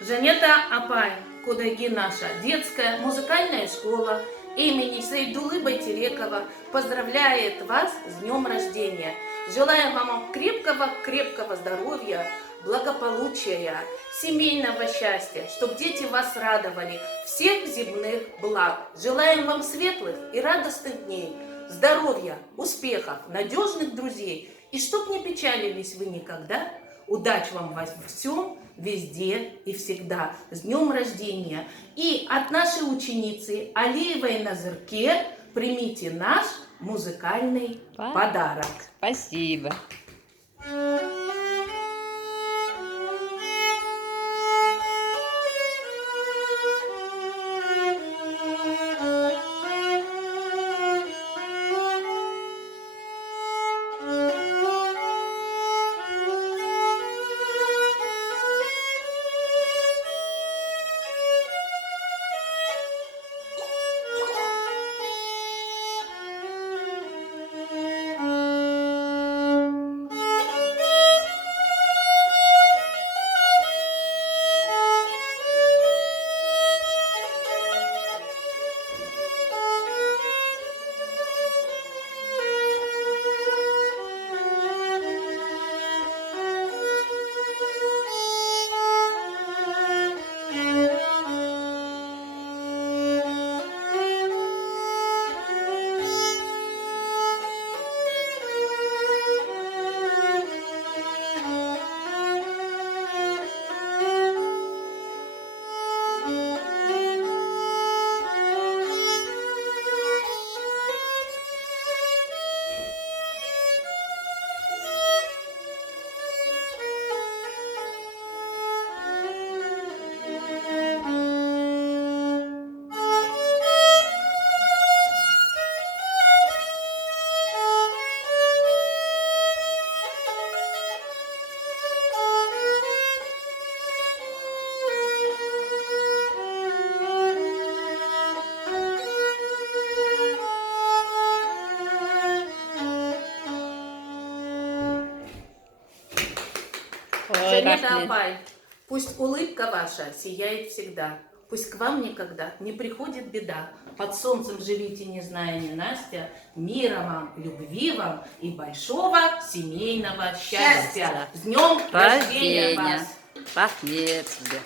Жанета Апай, Кудаги наша детская музыкальная школа имени Сайдулы Байтерекова поздравляет вас с днем рождения. Желаем вам крепкого здоровья, благополучия, семейного счастья, чтобы дети вас радовали, всех земных благ. Желаем вам светлых и радостных дней, здоровья, успехов, надежных друзей. И чтоб не печалились вы никогда, удачи вам во всем, везде и всегда. С днем рождения! И от нашей ученицы Алиевой Назырке примите наш музыкальный подарок. Спасибо. Жанета Апай, пусть улыбка ваша сияет всегда, пусть к вам никогда не приходит беда. Под солнцем живите, не зная ненастья, мира вам, любви вам и большого семейного счастья. С днем рождения вас! Пахнет тебе.